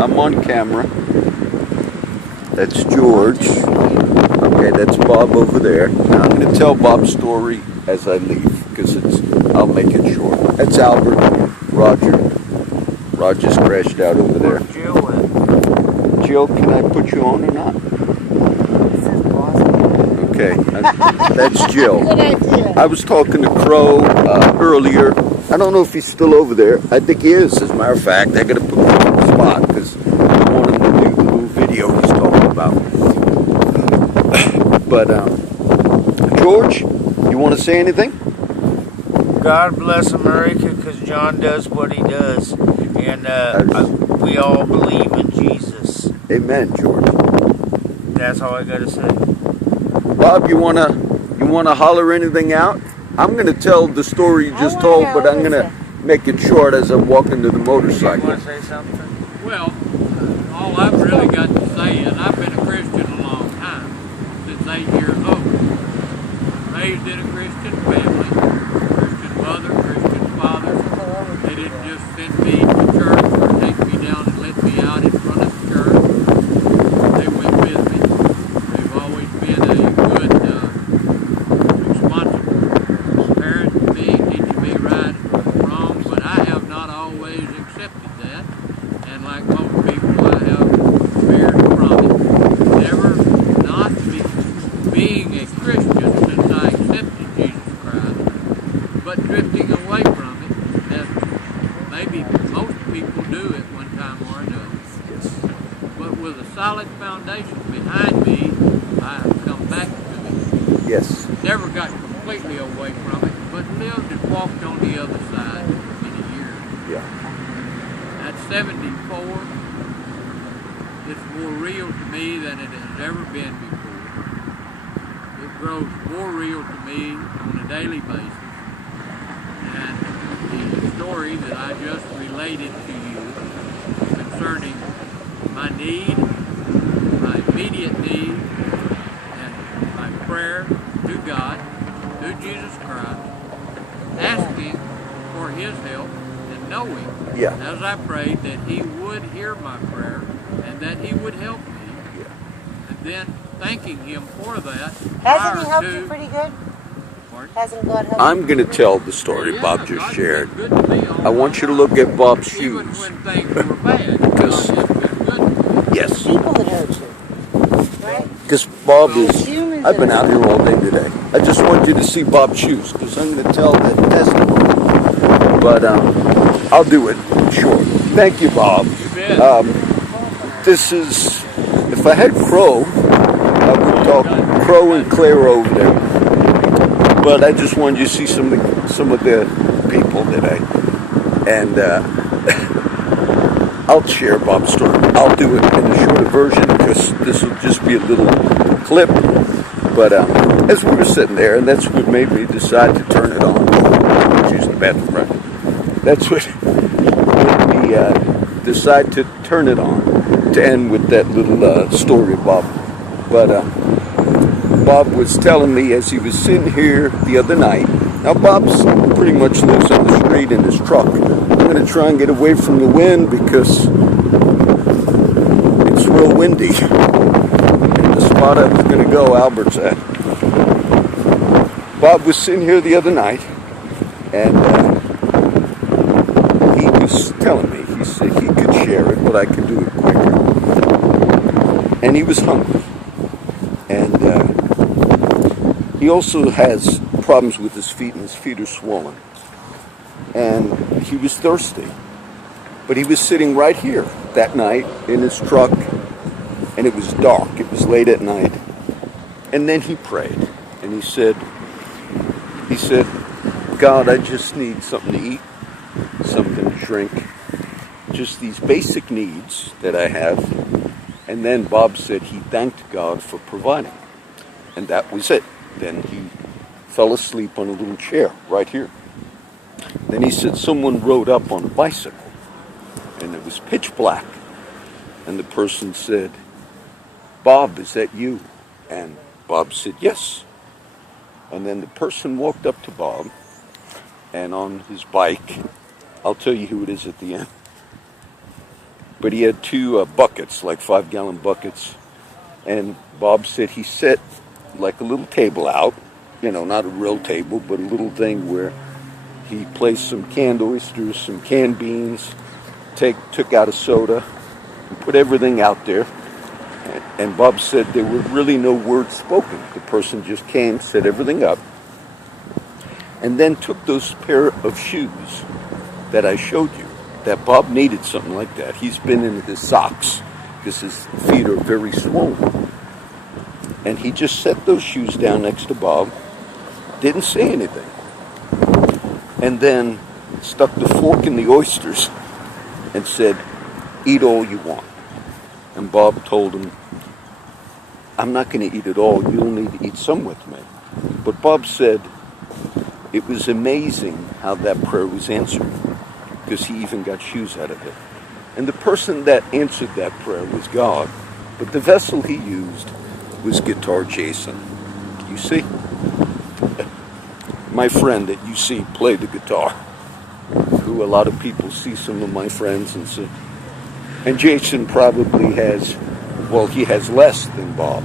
I'm on camera. That's George. Okay, that's Bob over there. Now I'm going to tell Bob's story as I leave because I'll make it short. That's Albert, Roger. Roger's crashed out over there. Jill, can I put you on or not? Okay, that's Jill. Good idea. I was talking to Crow earlier. I don't know if he's still over there. I think he is, as a matter of fact. I got to put him on the spot because I want him to do the little video he's talking about. But, George, you want to say anything? God bless America because John does what he does. And we all believe in Jesus. Amen, George. That's all I got to say. Bob, you wanna holler anything out? I'm gonna tell the story you just told, but I'm gonna make it short as I'm walking to the You motorcycle. want to say something? Well, all I've really got to say is I've been a Christian a long time, since 8 years old. Raised in a Christian family, Christian mother, Christian father. They didn't just send me to church or take me down and let me out in front of the church. They went with me. They've always been a good, responsible parent to me, teaching me right and wrong, but I have not always accepted that. And like most people, I have veered from it. Never not being a Christian since I accepted Jesus Christ, but drifting away from it, as maybe most people do at one time or another. But with a solid foundation behind me, I have come back to it. Yes. Never got completely away from it, but lived and walked on the other side for many years. Yeah. At 74, it's more real to me than it has ever been before. It grows more real to me on a daily basis. And the story that I just related to you concerning my need, my immediate need, and my prayer to God, to Jesus Christ, asking for His help and knowing, Yeah. as I prayed, that He would hear my prayer and that He would help me. Yeah. And then thanking Him for that. Hasn't he prior helped to- you pretty good? Pardon? Hasn't God helped I'm you? going to tell the story Yeah, Bob just God's shared. been good to me all I want my you to life. look at Bob's Even shoes. when things were bad, Because- God has been good to me. Yes. People that hurt you, right? Because Bob is... Humans I've been that out here all day today. I just want you to see Bob's shoes because I'm going to tell that testimony. But I'll do it short. Thank you, Bob. You bet. This is... If I had Crow, I would talk Crow and Claire over there. But I just wanted you to see some of the people today. And I'll share Bob's story. I'll do it in a shorter version because this will just be a little clip. But as we were sitting there, and that's what made me decide to turn it on. I was using the bathroom, right? That's what made me decide to turn it on to end with that little story of Bob. But Bob was telling me as he was sitting here the other night. Now Bob's pretty much lives on the street in his truck. I'm going to try and get away from the wind because it's real windy. And the spot I was going to go, Albert's at. Bob was sitting here the other night, and he was telling me, he said he could share it, but I could do it quicker. And he was hungry. And he also has problems with his feet, and his feet are swollen. And he was thirsty. But he was sitting right here that night in his truck, and it was dark. It was late at night. And then he prayed, and he said, God, I just need something to eat, something to drink, just these basic needs that I have. And then Bob said he thanked God for providing. And that was it. Then he fell asleep on a little chair right here. Then he said someone rode up on a bicycle, and it was pitch black. And the person said, Bob, is that you? And Bob said, yes. And then the person walked up to Bob, and on his bike, I'll tell you who it is at the end. but he had two buckets, like 5-gallon buckets. And Bob said he set like a little table out, not a real table, but a little thing where he placed some canned oysters, some canned beans, took out a soda, and put everything out there. And Bob said there were really no words spoken. The person just came, set everything up, and then took those pair of shoes that I showed you, that Bob needed something like that. He's been in his socks because his feet are very swollen. And he just set those shoes down next to Bob, didn't say anything, and then stuck the fork in the oysters and said, "Eat all you want." And Bob told him, "I'm not going to eat it all. You'll need to eat some with me." But Bob said it was amazing how that prayer was answered, because he even got shoes out of it. And the person that answered that prayer was God, but the vessel he used was Guitar Jason. You see? My friend that you see play the guitar, who a lot of people see some of my friends and say, and Jason probably has, he has less than Bob.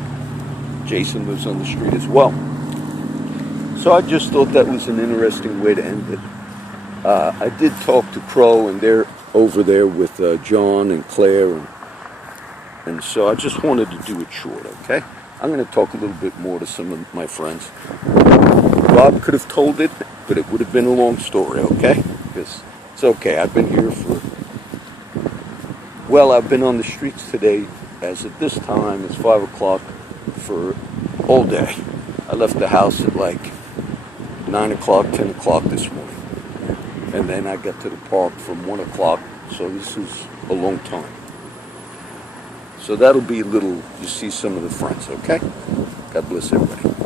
Jason lives on the street as well. So I just thought that was an interesting way to end it. I did talk to Crow, and they're over there with John and Claire, and so I just wanted to do it short, okay? I'm going to talk a little bit more to some of my friends. Bob could have told it, but it would have been a long story, okay? Because it's okay. I've been here I've been on the streets today, as at this time, it's 5 o'clock, for all day. I left the house at like 9 o'clock, 10 o'clock this morning. And then I got to the park from 1 o'clock, so this is a long time. So that'll be you see some of the friends, okay? God bless everybody.